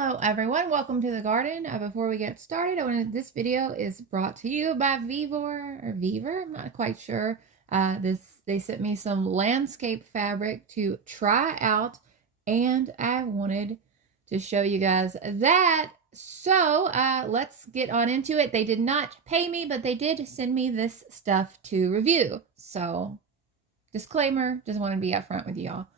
Hello everyone, welcome to the garden. Before we get started, this video is brought to you by VEVOR or VEVOR, I'm not quite sure. They sent me some landscape fabric to try out, and I wanted to show you guys that. So let's get on into it. They did not pay me, but they did send me this stuff to review. So disclaimer, just want to be upfront with y'all.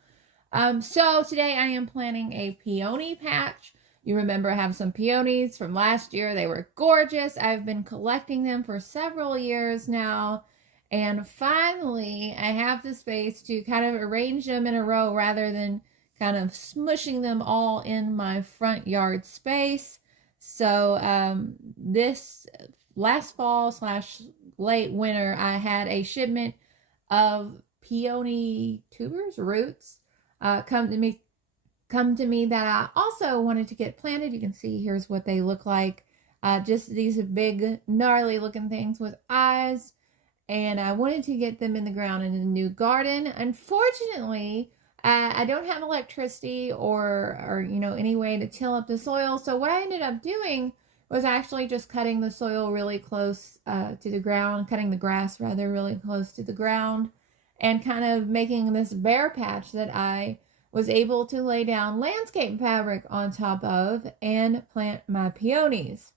So today I am planting a peony patch. You remember I have some peonies from last year. They were gorgeous. I've been collecting them for several years now. And finally, I have the space to kind of arrange them in a row rather than kind of smushing them all in my front yard space. So this last fall / late winter, I had a shipment of peony tubers, roots, come to me that I also wanted to get planted. You can see here's what they look like. Just these big gnarly looking things with eyes, and I wanted to get them in the ground in a new garden. Unfortunately, I don't have electricity or any way to till up the soil, so what I ended up doing was actually just cutting the soil really close to the ground, cutting the grass rather really close to the ground, and kind of making this bare patch that I was able to lay down landscape fabric on top of and plant my peonies.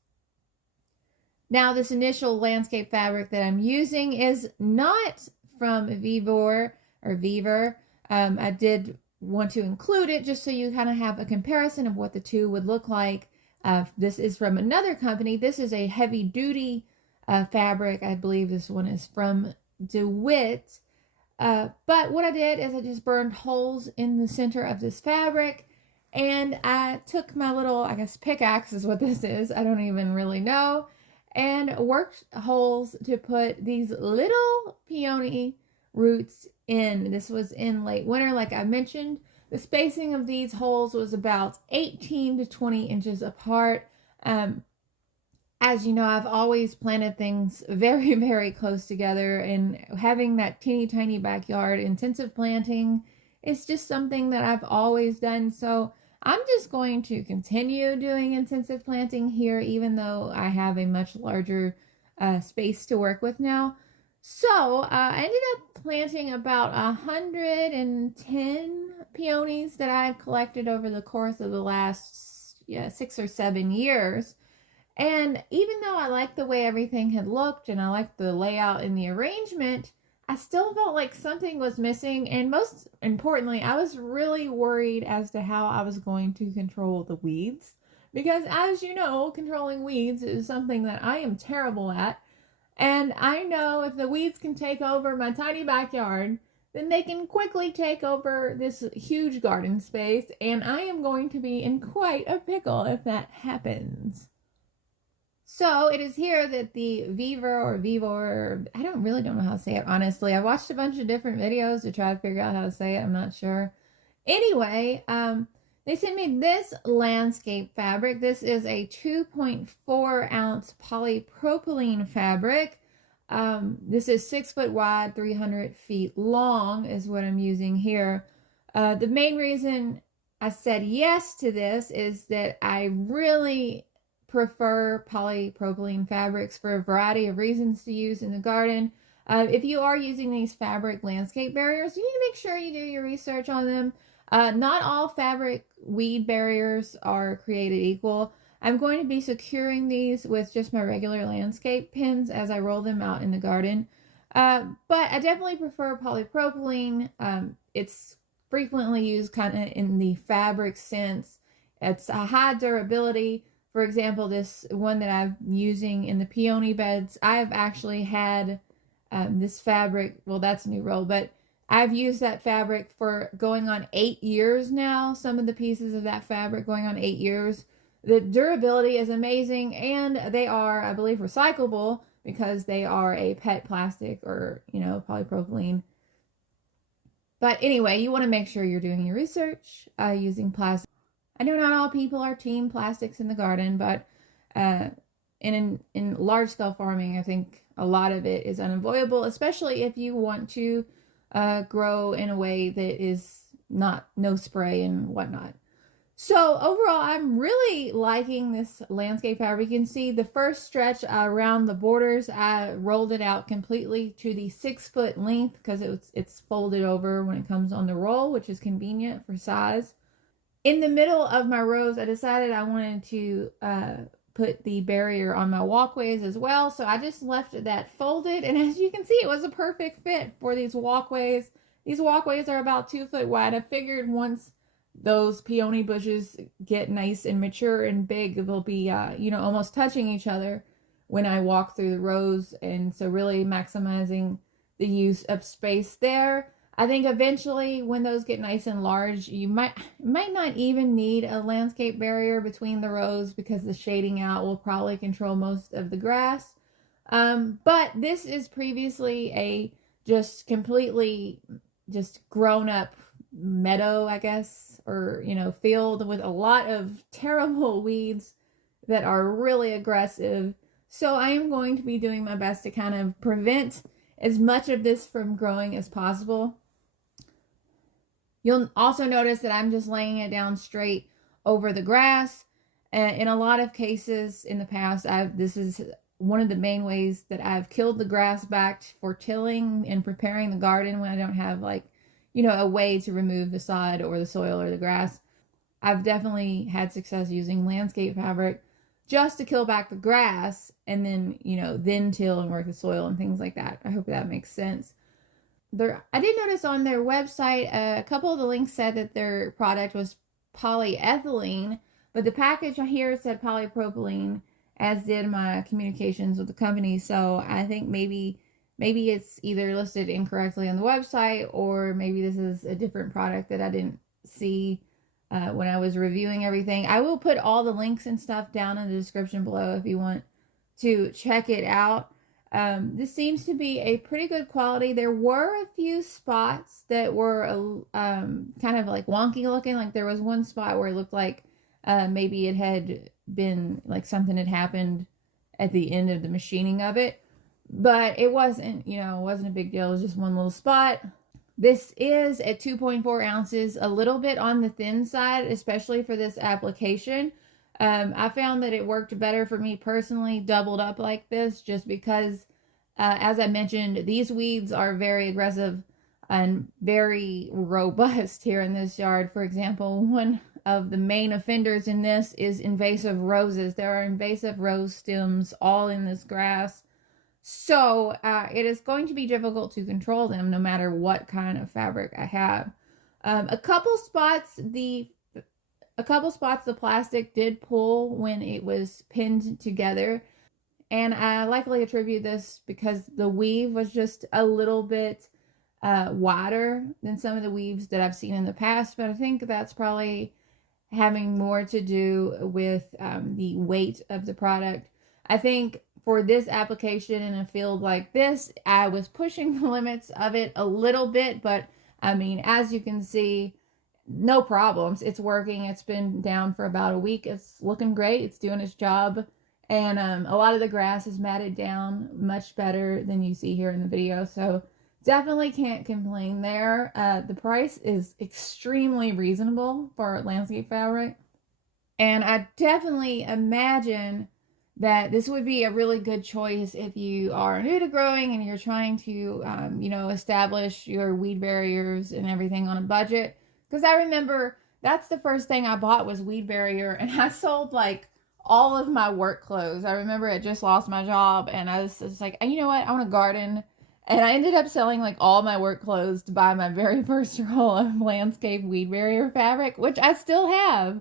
Now, this initial landscape fabric that I'm using is not from VEVOR or VEVOR. I did want to include it just so you kind of have a comparison of what the two would look like. This is from another company. This is a heavy-duty fabric. I believe this one is from DeWitt. But what I did is I just burned holes in the center of this fabric, and I took my little, I guess pickaxe is what this is, I don't even really know, and worked holes to put these little peony roots in. This was in late winter, like I mentioned. The spacing of these holes was about 18 to 20 inches apart. As you know, I've always planted things very, very close together, and having that teeny tiny backyard, intensive planting is just something that I've always done. So I'm just going to continue doing intensive planting here, even though I have a much larger space to work with now. So I ended up planting about 110 peonies that I've collected over the course of the last 6 or 7 years. And even though I liked the way everything had looked and I liked the layout and the arrangement, I still felt like something was missing. And most importantly, I was really worried as to how I was going to control the weeds. Because as you know, controlling weeds is something that I am terrible at. And I know if the weeds can take over my tiny backyard, then they can quickly take over this huge garden space. And I am going to be in quite a pickle if that happens. So it is here that the VEVOR, I don't know how to say it, honestly. I watched a bunch of different videos to try to figure out how to say it. I'm not sure. Anyway, they sent me this landscape fabric. This is a 2.4 ounce polypropylene fabric. This is 6 foot wide, 300 feet long is what I'm using here. The main reason I said yes to this is that I really prefer polypropylene fabrics for a variety of reasons to use in the garden. If you are using these fabric landscape barriers, you need to make sure you do your research on them. Not all fabric weed barriers are created equal. I'm going to be securing these with just my regular landscape pins as I roll them out in the garden. But I definitely prefer polypropylene. It's frequently used kind of in the fabric sense. It's a high durability. For example, this one that I'm using in the peony beds, I've actually had this fabric, well, that's a new roll, but I've used that fabric for going on 8 years now. Some of the pieces of that fabric going on 8 years. The durability is amazing, and they are, I believe, recyclable because they are a PET plastic or, polypropylene. But anyway, you want to make sure you're doing your research using plastic. I know not all people are team plastics in the garden, but in large-scale farming, I think a lot of it is unavoidable, especially if you want to grow in a way that is no spray and whatnot. So overall, I'm really liking this landscape fabric. You can see the first stretch around the borders, I rolled it out completely to the 6-foot length because it's folded over when it comes on the roll, which is convenient for size. In the middle of my rows, I decided I wanted to put the barrier on my walkways as well. So I just left that folded. And as you can see, it was a perfect fit for these walkways. These walkways are about 2 foot wide. I figured once those peony bushes get nice and mature and big, they'll be, almost touching each other when I walk through the rows. And so really maximizing the use of space there. I think eventually when those get nice and large, you might not even need a landscape barrier between the rows because the shading out will probably control most of the grass. But this is previously a completely grown up meadow, I guess, or, field with a lot of terrible weeds that are really aggressive. So I am going to be doing my best to kind of prevent as much of this from growing as possible. You'll also notice that I'm just laying it down straight over the grass. In a lot of cases in the past, this is one of the main ways that I've killed the grass back for tilling and preparing the garden when I don't have a way to remove the sod or the soil or the grass. I've definitely had success using landscape fabric just to kill back the grass and then, then till and work the soil and things like that. I hope that makes sense. I did notice on their website, a couple of the links said that their product was polyethylene, but the package here said polypropylene, as did my communications with the company. So I think maybe it's either listed incorrectly on the website, or maybe this is a different product that I didn't see when I was reviewing everything. I will put all the links and stuff down in the description below if you want to check it out. This seems to be a pretty good quality. There were a few spots that were kind of like wonky looking. Like there was one spot where it looked like maybe it had been like something had happened at the end of the machining of it. But it wasn't, it wasn't a big deal. It was just one little spot. This is at 2.4 ounces, a little bit on the thin side, especially for this application. I found that it worked better for me personally, doubled up like this, just because, as I mentioned, these weeds are very aggressive and very robust here in this yard. For example, one of the main offenders in this is invasive roses. There are invasive rose stems all in this grass. So it is going to be difficult to control them no matter what kind of fabric I have. A couple spots the plastic did pull when it was pinned together. And I likely attribute this because the weave was just a little bit wider than some of the weaves that I've seen in the past. But I think that's probably having more to do with the weight of the product. I think for this application in a field like this, I was pushing the limits of it a little bit. But I mean, as you can see, no problems. It's working. It's been down for about a week. It's looking great. It's doing its job. And a lot of the grass is matted down much better than you see here in the video. So definitely can't complain there. The price is extremely reasonable for landscape fabric. And I definitely imagine that this would be a really good choice if you are new to growing and you're trying to, establish your weed barriers and everything on a budget. Because I remember that's the first thing I bought was weed barrier, and I sold like all of my work clothes. I remember I just lost my job and I was just like, you know what, I want to garden. And I ended up selling like all my work clothes to buy my very first roll of landscape weed barrier fabric, which I still have.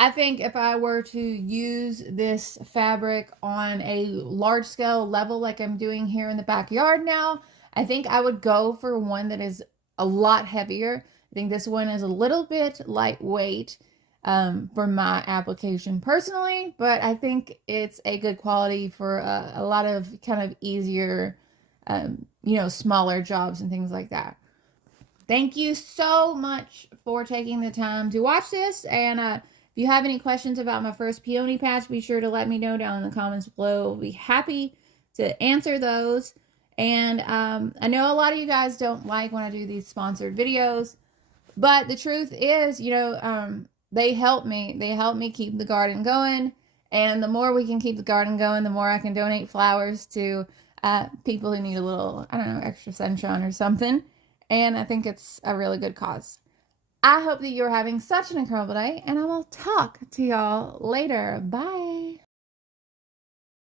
I think if I were to use this fabric on a large scale level like I'm doing here in the backyard now, I think I would go for one that is a lot heavier. I think this one is a little bit lightweight for my application personally, but I think it's a good quality for a lot of kind of easier, smaller jobs and things like that. Thank you so much for taking the time to watch this, and if you have any questions about my first peony patch, be sure to let me know down in the comments below. I'll be happy to answer those. And I know a lot of you guys don't like when I do these sponsored videos, but the truth is, they help me. They help me keep the garden going. And the more we can keep the garden going, the more I can donate flowers to people who need a little, I don't know, extra sunshine or something. And I think it's a really good cause. I hope that you're having such an incredible day, and I will talk to y'all later. Bye.